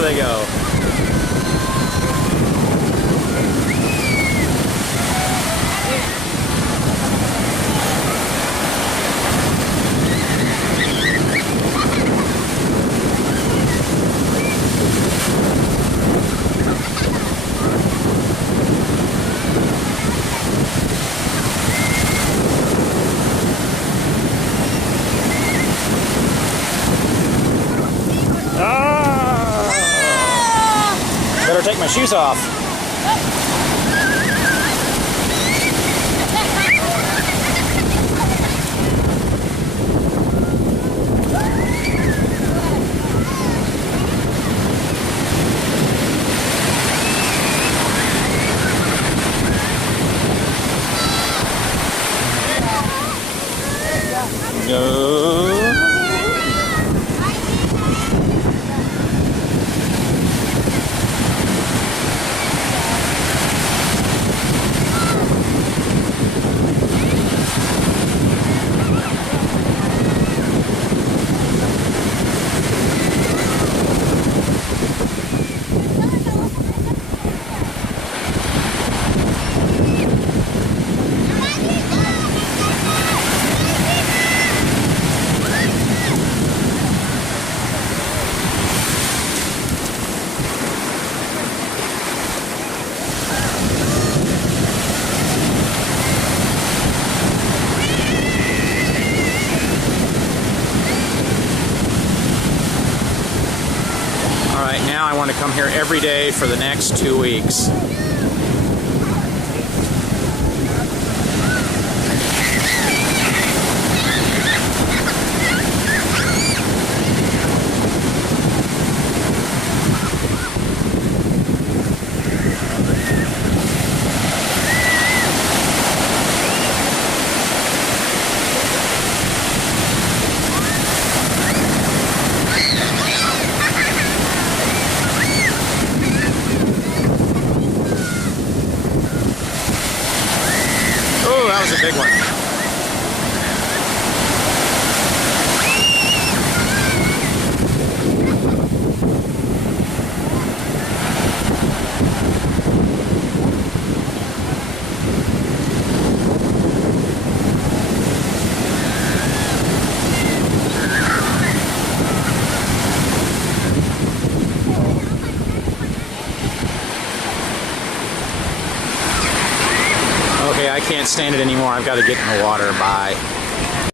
Over they go. Better take my shoes off. No. Alright, now I want to come here every day for the next 2 weeks. That was a big one. Okay, I can't stand it anymore. I've got to get in the water. Bye.